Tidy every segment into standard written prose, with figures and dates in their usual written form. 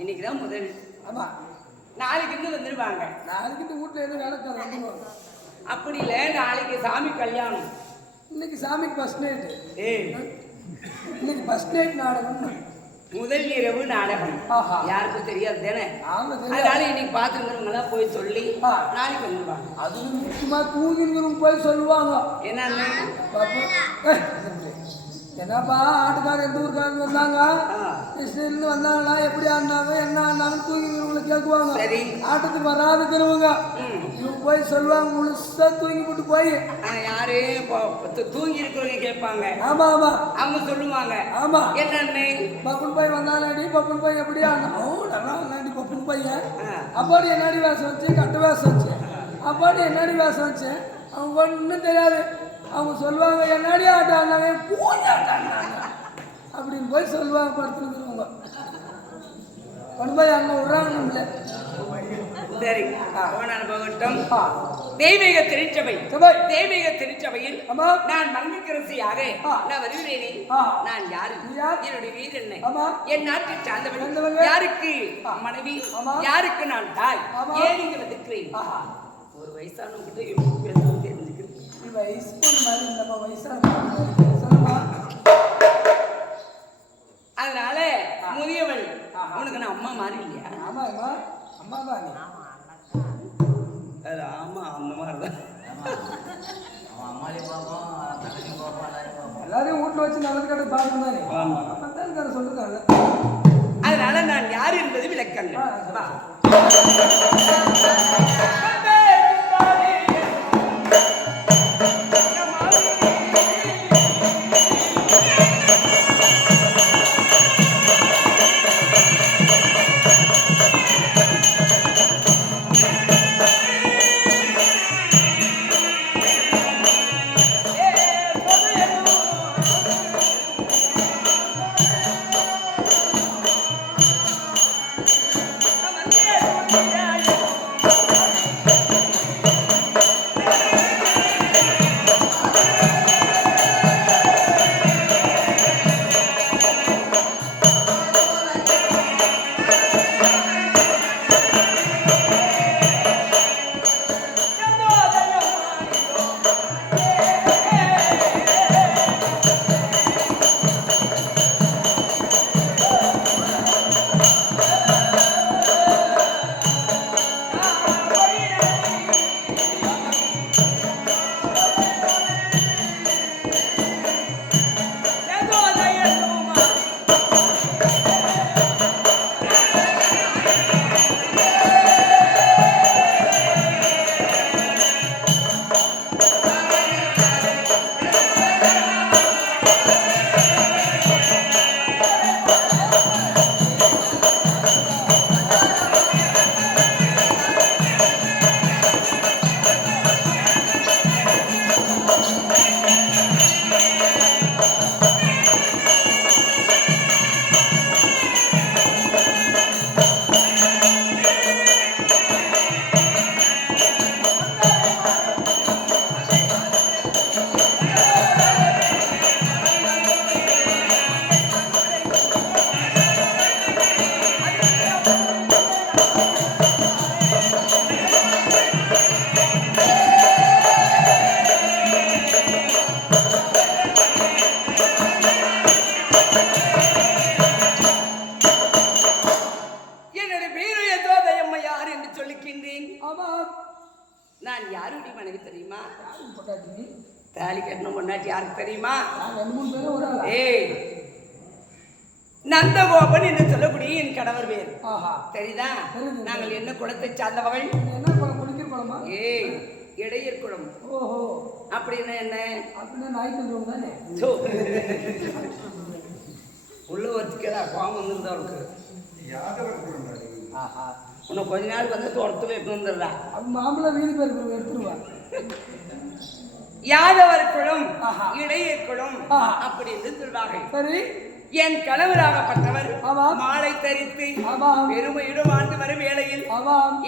இன்னைக்குதான் முதல். ஆமா, நாளைக்கு இருந்து வந்துருவாங்க. நாளைக்கு இந்த வீட்டுல எதுவும் நடக்காது, வந்துருவாங்க. அப்படி இல்ல, நாளைக்கு சாமி கல்யாணம். இன்னைக்கு சாமிக்கு ஃபர்ஸ்ட் நைட். இன்னைக்கு ஃபர்ஸ்ட் நைட் நாடகம், முதல் இரவு நாடகம். யாருக்கும் தெரியாது தானே, அதனால இன்னைக்கு பாத்துருக்கிறவங்க எல்லாம் போய் சொல்லி நாளைக்கு வந்துருவாங்க. அது முக்கியமா தூங்கிருக்கிறவங்க போய் சொல்லுவாங்க. என்னன்னு என்னப்பா ஆட்டுக்காரர் எந்த ஊருக்காரங்க வந்தாங்க, கிருஷ்ணகிரிந்து வந்தாங்களா, எப்படி ஆடினாங்க, என்ன ஆடினாங்கன்னு தூங்கிக்கிறவங்களை கேட்குவாங்க. ஆட்டத்துக்கு வராதுக்கிறவங்க இவங்க போய் சொல்லுவாங்க, முழுசா தூங்கி போட்டு போய் யாரு தூங்கி இருக்கிறவங்க கேட்பாங்க. ஆமா ஆமா, அவங்க சொல்லுவாங்க. ஆமா, என்னன்னு பப்புன் போய் வந்தாலாடி, பப்புன் போய் எப்படி ஆனா நல்லா இருந்தாண்டி பப்புன் பையன், அப்பாடி என்னாடி வேஷம் வச்சு, கட்டு வேஷம் வச்சு, அப்பாடி என்னாடி வேஷம் வச்சு, அவங்க ஒன்றும் தெரியாது. அவங்க சொல்லுவாங்க, என்னாடி ஆட்டம் ஆனாங்க, போய் ஆட்டாங்க அப்படின்னு போய் சொல்லுவாங்க. படுத்துருக்குறவங்க கொண்டு போய் அங்கே விடுறாங்க. சரி, போகட்டும். தெய்வீக திருச்சபை, தெய்வீக திருச்சபையில் நான் மங்கைக்கரசியாக நான் வருகிறேனே. நான் யாரு? என்னுடைய வீடு என்ன? என் நாட்டை சார்ந்தவன். யாருக்கு மனைவி, யாருக்கு நான் தாய், ஏன் இங்க வந்துக்கிறேன்? ஒரு வயசானவங்கிட்ட தெரிஞ்சுக்கிறேன். வயசு பொண்ணு மாதிரி இல்லப்பா, வயசான சொல்லுமா. அதனால முதியவள் உனக்கு நான் அம்மா மாதிரி இல்லையா? ஆமா அம்மா தான் நீ. ஆமா அந்த மாதிரிதான். எல்லாரையும் வீட்டுல வச்சு நல்லது கட்ட பாக்கணும் தானே. அப்பதான் சொல்றாங்க. அதனால நான் யார் என்பது விளக்கங்கள். நான் யாருடைய மனைவி தெரியுமா? தாலி கட்டின பொண்டாட்டி யாருக்கு தெரியுமா? ஏய், நந்தகோபன் என்று சொல்லக்கூடிய என் கணவர் பேர். தெரியுதா? நாங்கள் என்ன குலத்தை சார்ந்தவர்கள்? ஏய், இடையர் குலம். அப்படின்னா என்ன? உள்ள வச்சுக்கடா கோவம் வந்துருந்தா அவருக்கு. உன்னை கொஞ்ச நாள் வந்து தோட்டத்துல எடுத்து வந்துடுறா. மாம்பழ வீதி பேருக்கு எடுத்துருவா. யாதவர் குலம், இடையர் குலம் அப்படி என்று சொல்வார்கள். சரி, என் கணவராகப்பட்டவர் மாலை தரித்து பெருமையுடன் ஆண்டு வரும் வேளையில்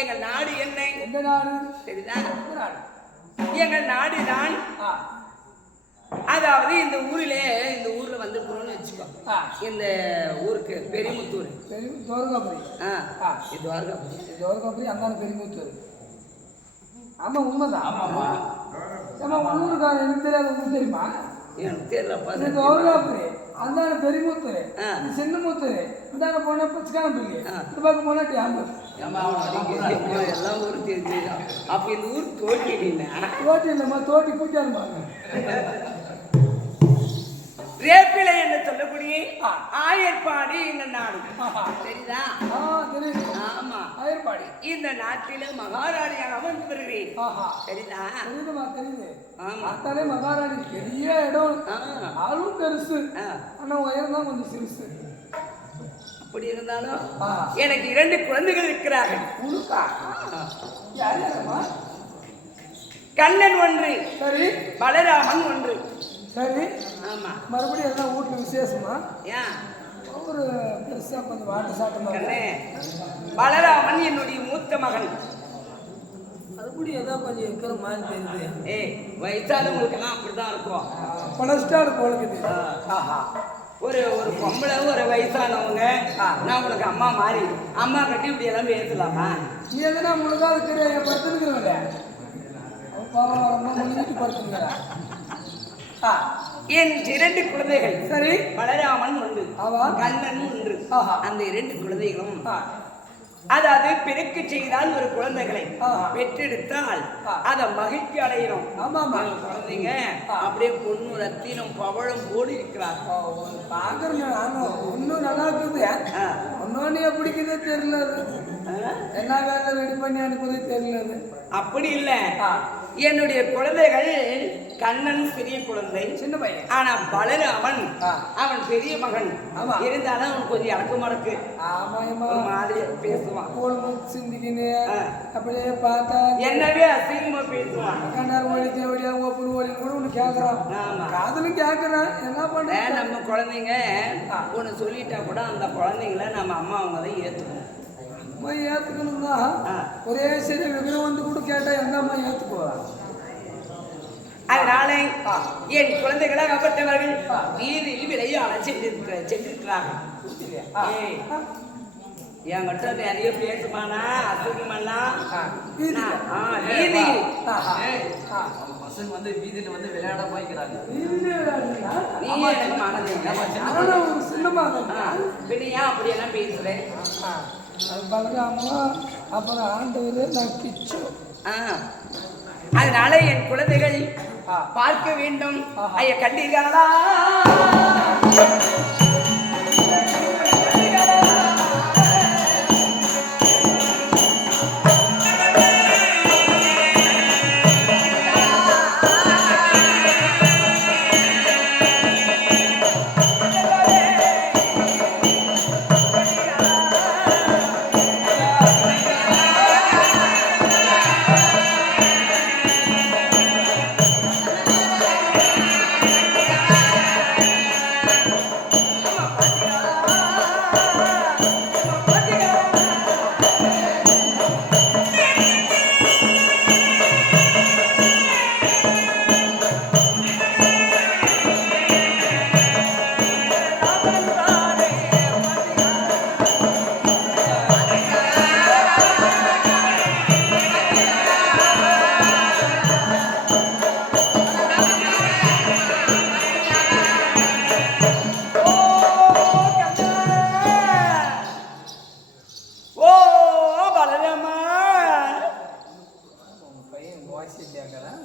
எங்கள் நாடு என்ன? எந்த நாடு சரிதான்? எங்கள் நாடு தான். அதாவது இந்த ஊர்ல வந்து புறம்னு வச்சுக்கோ. இந்த ஊருக்கு பெரியமுத்தூர். துவாரகாபுரி. துவாரகாபுரி அந்தான பெரியமுத்தூர். ஆமா, உண்மைதான். ஊருக்காரன் எனக்கு தெரியாத ஊர் தெரியுமா? எனக்கு தெரியலப்பா. துவாரகாபுரி அந்தான பெரியமுத்தூர், சின்னமுத்தூர், இந்தான போனா பச்சைக்கானப்பள்ளி, இந்த பக்கம் போனா டியாம்பூர். எல்லாம் ஊர் தெரிஞ்சு. அப்ப இந்த ஊர் தோட்டி இல்லைம்மா, தோட்டி கூட்டியாருமாங்க. ரேப்பிலை என்று சொல்லக்கூடிய ஆயர்பாடி இந்த நாடு. சரிதா? ஆமா, ஆயர்பாடி. இந்த நாட்டில மகாராணியாக அமர்ந்து வருகிறேன். சரிதா? தெரியுது. அத்தாலே மகாராணி பெரிய இடம், ஆளும் பெருசு, ஆனா உயரம் தான் கொஞ்சம் சிறுசு. அப்படி இருந்தாலும் எனக்கு 2 குழந்தைகள் இருக்கிறார்கள். கண்ணன் ஒன்று, சரி, பலராமன் ஒன்று. சரி, ஆமா. மறுபடியும் எல்லாம் வீட்டுல விசேஷமா? ஏன் ஒரு பெருசா கொஞ்சம் வாட்ட சாட்டமா? பலராமன் என்னுடைய மூத்த மகன். மறுபடியும் ஏதோ கொஞ்சம் இருக்கிற மாதிரி தெரியுது. ஏய், வயசானவங்களுக்கு எல்லாம் அப்படிதான் இருக்கும். பணஸ்டார் போலுக்குது. ஒரு பொம்பளை, ஒரு வயசானவங்க, நான் உனக்கு அம்மா மாறி அம்மா கட்டி இப்படி எல்லாம் பேசலாமா? நீ எதுனா முழுக்காது தெரியும் படுத்துருக்கிறவங்க பாவம் முடிஞ்சிட்டு படுத்துருக்கிறா. என் 2 குழந்தைகள் சரி பலராமன் ஒன்று ஆமா கண்ணன் ஒன்று ஆஹா அந்த 2 குழந்தைகளும் அதாவது பிறக்கு செய்தால் ஒரு குழந்தைகளை பெற்றெடுத்தால் அத மகிழ்ச்சி அடையணும் ஆமா குழந்தைங்க அப்படியே பொண்ணு ரத்தினம் பவழம் போடு இருக்கிறார் பாக்குறேன் நானும் ஒன்னும் நல்லா இருக்குது ஒன்னொன்னு எப்படிக்குதே தெரியல என்ன வேலை ரெடி பண்ணி அனுப்புதே தெரியல அப்படி இல்ல என்னுடைய குழந்தைகள் கண்ணன் சிறிய குழந்தை சின்ன பையன் ஆனா பலராமன் அவன் பெரிய மகன் ஆமா இருந்தாலும் அவன் கொஞ்சம் இறக்க மறக்கு ஒரு மாதிரி பேசுவான் சிந்திக்கின்னு அப்படியே பார்த்தா என்னவே அசிங்கமா பேசுவான் கண்ணார் ஒழிச்சு ஒடியா ஒப்புனு ஒளி கூட ஒண்ணு கேக்குறான் காதலும் கேக்குறான் என்ன பண்ற நம்ம குழந்தைங்க ஒண்ணு சொல்லிட்டா கூட அந்த குழந்தைங்கள நம்ம அம்மா அவங்க தான் ஏத்துக்கணும் அம்மா ஏத்துக்கணும்னா ஒரே சரி விவரம் வந்து கூட கேட்டா எங்க அம்மா ஏத்துக்குவா அதனால என் குழந்தைகளாக அப்பட்டவர்கள் வீதியில் விளையாட சென்றிருக்கிறார்கள் என்கிட்ட நிறைய பேசுமானா அசுகமெல்லாம் வீதி பசங்க வந்து வீதியில வந்து விளையாட போய்க்கிறாங்க நீ எனக்கு மனதில்லை சின்னமா பின்னையா அப்படியெல்லாம் பேசுறேன் பலராமா அப்புறம் ஆண்டவர் நான் கிச்சு அதனால என் குழந்தைகள் பார்க்க வேண்டும் ஐயா கண்டீர்களா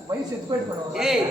வயசு எட்டு போயிட்டு ஏய்